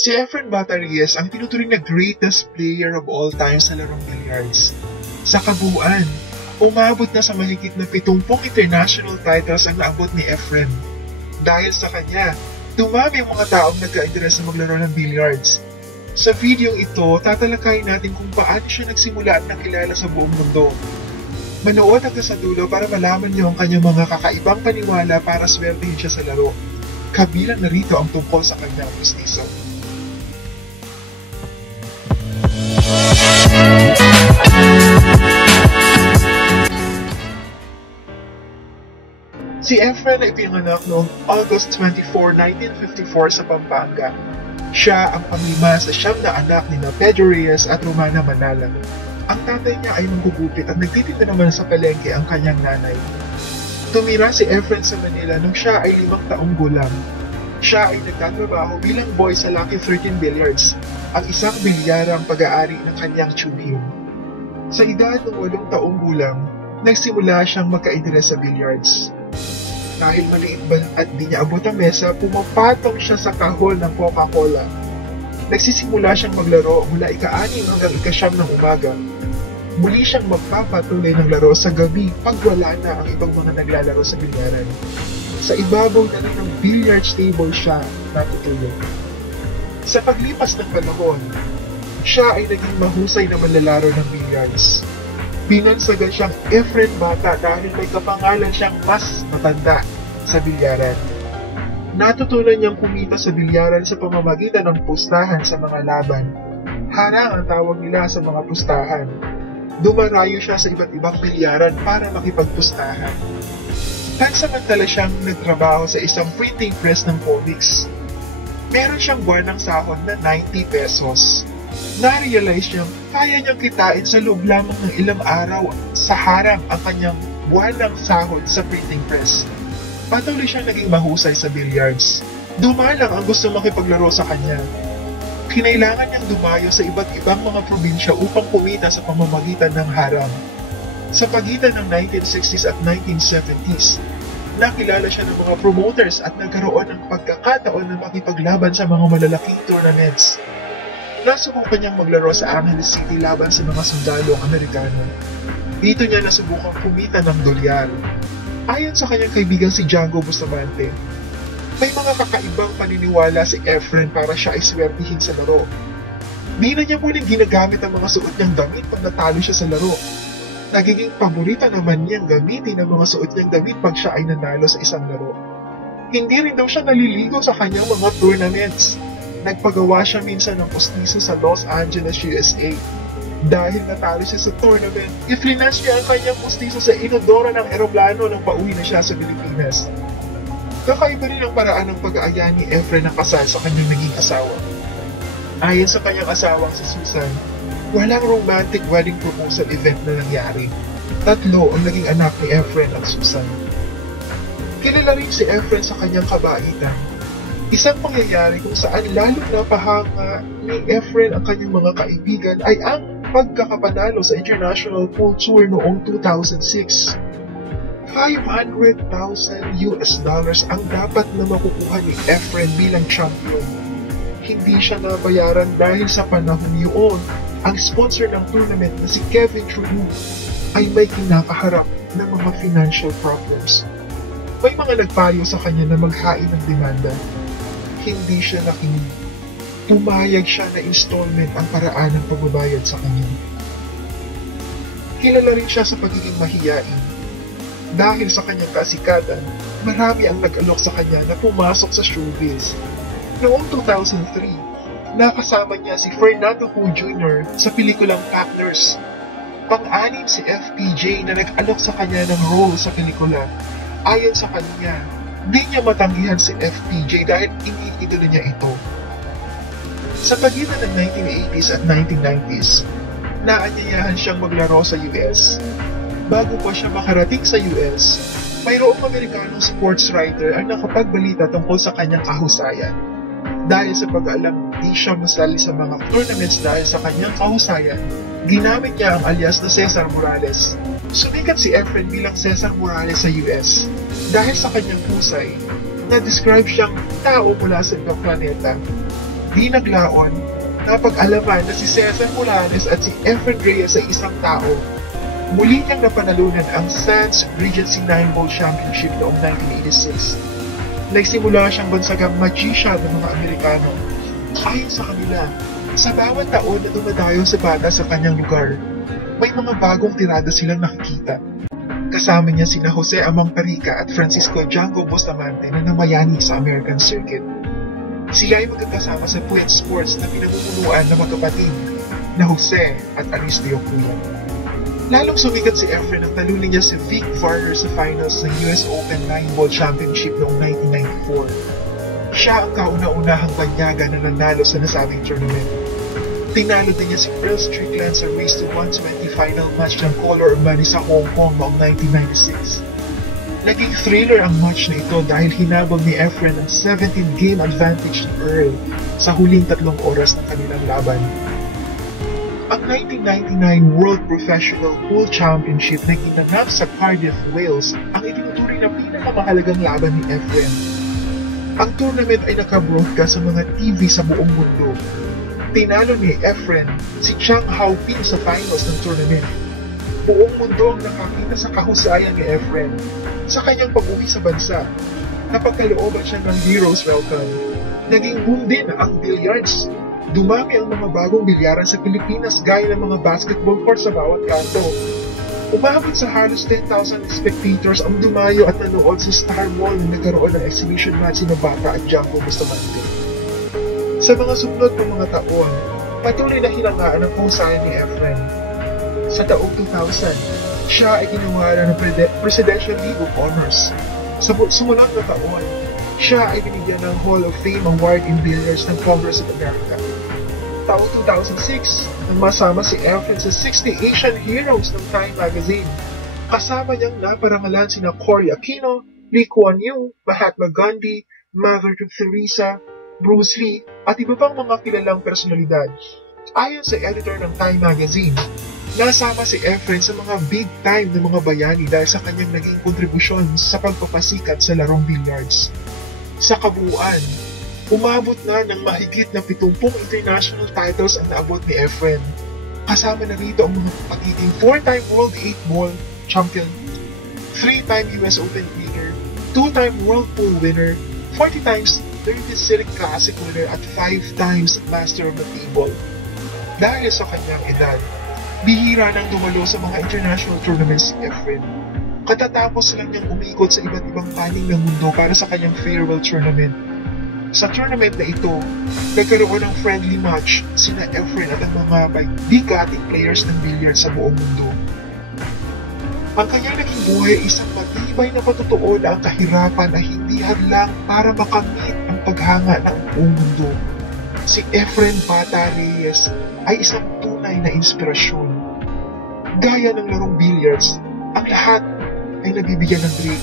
Si Efren Bata-Reyes ang tinuturing na greatest player of all time sa larong billiards. Sa kabuuan, umabot na sa mahigit na 70 international titles ang naabot ni Efren. Dahil sa kanya, dumami ang mga taong nagka-interes sa maglaro ng billiards. Sa video ito, tatalakayin natin kung paano siya nagsimula at nakilala sa buong mundo. Manood hanggang sa dulo para malaman niyo ang kanyang mga kakaibang paniwala para swertihin siya sa laro. Kabilang na rito ang tungkol sa kanyang pustiso. Si Efren ay pinanganak noong August 24, 1954 sa Pampanga. Siya ang panglima sa 9 na anak ni Pedro Reyes at Romana Manala. Ang tatay niya ay manggugupit at nagtitinda naman sa palengke ang kanyang nanay. Tumira si Efren sa Manila nung siya ay 5 taong gulang. Siya ay nagtatrabaho bilang boy sa Lucky 13 Billiards, ang isang bilyarang pag-aari ng kanyang tiyuhin. Sa edad ng 8 taong gulang, nagsimula siyang magka-interes sa billiards. Dahil maliit ba at di niya abot ang mesa, pumapatong siya sa kahon ng Coca-Cola. Nagsisimula siyang maglaro mula ika-6 hanggang ika-9 ng umaga. Muli siyang magpapatuloy ng laro sa gabi pag wala na ang ibang mga naglalaro sa bilyaran. Sa ibabaw na rin ng billiards table siya natutulog. Sa paglipas ng panahon, siya ay naging mahusay na manlalaro ng billiards. Binansagan siyang Efren Bata dahil may kapangalan siyang mas matanda sa bilyaran. Natutunan niyang kumita sa bilyaran sa pamamagitan ng pustahan sa mga laban. Harang ang tawag nila sa mga pustahan. Dumarayo siya sa iba't ibang bilyaran para makipagpustahan. Pansamantala siyang nagtrabaho sa isang printing press ng comics. Meron siyang buwanang sahod na 90 pesos. Na-realize niyang kaya niyang kitain sa loob lamang ng ilang araw sa harang ang kanyang buwanang sahod sa printing press. Patuloy siyang naging mahusay sa billiards. Dumalang ang gusto makipaglaro sa kanya. Kinailangan niyang dumayo sa iba't ibang mga probinsya upang kumita sa pamamagitan ng harang. Sa pagitan ng 1960s at 1970s, nakilala siya ng mga promoters at nagkaroon ng pagkakataon na makipaglaban sa mga malalaking tournaments. Nasubukan niyang maglaro sa Angeles City laban sa mga sundalong Amerikano. Dito niya nasubukang kumita ng dolyar. Ayon sa kanyang kaibigan si Django Bustamante, may mga kakaibang paniniwala si Efren para siya ay swertihin sa laro. Di na niya muling ginagamit ang mga suot niyang damit pag natalo siya sa laro. Nagiging paborita naman niyang gamitin ang mga suot niyang damit pag siya ay nanalo sa isang laro. Hindi rin daw siya naliligo sa kanyang mga tournaments. Nagpagawa siya minsan ng postiso sa Los Angeles, USA. Dahil natalo siya sa tournament, i-finance niya ang kanyang postiso sa inodora ng eroplano nang pauwi na siya sa Pilipinas. Kakaiba rin ang paraan ng pag-aaya ni Efren ng kasal sa kanyang naging asawa. Ayon sa kanyang asawang si Susan, walang romantic wedding proposal event na nangyari. 3 ang naging anak ni Efren at Susan. Kilala rin si Efren sa kanyang kabaitan. Isang pangyayari kung saan lalong napahanga ni Efren ang kanyang mga kaibigan ay ang pagkakapanalo sa International Pool Tour noong 2006. $500,000 ang dapat na makukuha ni Efren bilang champion. Hindi siya nabayaran dahil sa panahon yun, ang sponsor ng tournament na si Kevin Trudeau ay may kinakaharap ng mga financial problems. May mga nagpayo sa kanya na maghain ng demanda. Hindi siya nakinig. Pumayag siya na installment ang paraan ng pagbabayad sa kanya. Kilala rin siya sa pagiging mahiyain. Dahil sa kanyang kasikatan, marami ang nag-alok sa kanya na pumasok sa showbiz. Noong 2003, nakasama niya si Fernando Poe Jr. sa pelikulang Partners. Pang-anim si FPJ na nag-alok sa kanya ng role sa pelikula. Ayon sa kanya, di niya matanggihan si FPJ dahil iniidolo niya ito. Sa pagitan ng 1980s at 1990s, naanyayahan siyang maglaro sa US. Bago pa siya makarating sa US, mayroong Amerikanong sports writer ang nakapagbalita tungkol sa kanyang kahusayan. Dahil sa pag-aalam di siya masali sa mga tournaments dahil sa kanyang kahusayan, ginamit niya ang alias na Cesar Morales. Sumikat si Efren bilang Cesar Morales sa US dahil sa kanyang husay, na-describe siyang tao mula sa ibang planeta. Di naglaon, napag-alaman na si Cesar Morales at si Efren Reyes ay isang tao. Muli niyang napanalunan ang Sands Regency 9-Ball Championship noong 1986. Nagsimula siyang bansagang magician ng mga Amerikano. Ayon sa kanila, sa bawat taon na dumadayo sa bata sa kanyang lugar, may mga bagong tirada silang nakikita. Kasama niya sina Jose Amang Parica at Francisco Django Bustamante na namayani sa American Circuit. Sila ay magkakasama sa Puet Sports na pinamumunuan ng magkapatid na Jose at Aristeo Puya. Lalong sumikat si Efren nang talunin niya si Vic Varner sa finals ng US Open 9-Ball Championship noong 1994. Siya ang kauna-unahang banyaga na nanalo sa nasabing tournament. Tinalo din niya si Earl Strickland sa Race to 120 final match ng Color of Money sa Hong Kong noong 1996. Naging thriller ang match na ito dahil hinabol ni Efren ang 17-game advantage ni Earl sa huling 3 oras ng kanilang laban. Ang 1999 World Professional Pool Championship na ginanap sa Cardiff, Wales ang itinuturing na pinakamahalagang laban ni Efren. Ang tournament ay nakabroadcast sa mga TV sa buong mundo. Tinalo ni Efren si Chang Haoping sa finals ng tournament. Buong mundo ang nakakita sa kahusayan ni Efren sa kanyang pag-uwi sa bansa. Napagkalooban siya ng hero's welcome. Naging boom din ang billiards. Dumami ang mga bagong bilyaran sa Pilipinas gaya ng mga basketball court sa bawat kanto. Umabot sa halos 10,000 spectators ang dumayo at nanood sa Star Mall na nagkaroon ng exhibition match si Bata at Django Bustamante. Sa mga sumunod ng mga taon, patuloy na hilangaan ang kungsayan ni Efren. Sa taong 2000, siya ay ginawa ng Presidential League of Honors. Sa sumunod na taon, siya ay binigyan ng Hall of Fame Award in Billiards ng Congress of America. Taong 2006, nang masama si Efren sa 60 Asian Heroes ng Time Magazine. Kasama niyang naparangalan sina Cory Aquino, Lee Kuan Yew, Mahatma Gandhi, Mother Teresa, Bruce Lee, at iba pang mga kilalang personalidad. Ayon sa editor ng Time Magazine, nasama si Efren sa mga big time ng mga bayani dahil sa kanyang naging kontribusyon sa pagpapasikat sa larong billiards. Sa kabuuan, umabot na ng mahigit na 70 international titles ang naabot ni Efren. Kasama na rito ang mga pagiging 4-time World 8-Ball Champion, 3-time US Open winner, 2-time World Pool winner, 40 times 30th Civic Classic winner at 5 times Master of the Table. Dahil sa kanyang edad, bihira nang dumalo sa mga international tournaments si Efren. Katatapos lang niyang umikot sa iba't ibang panig ng mundo para sa kanyang farewell tournament. Sa tournament na ito, nagkaroon ng friendly match sina Efren at ang mga bigating players ng billiard sa buong mundo. Ang kanyang naging buhay ay isang matibay na patutuo na ang kahirapan ay hindi hadlang para makamit ang paghanga ng buong mundo. Si Efren Bata Reyes ay isang tunay na inspirasyon. Gaya ng larong billiards, ang lahat ay nabibigyan ng break.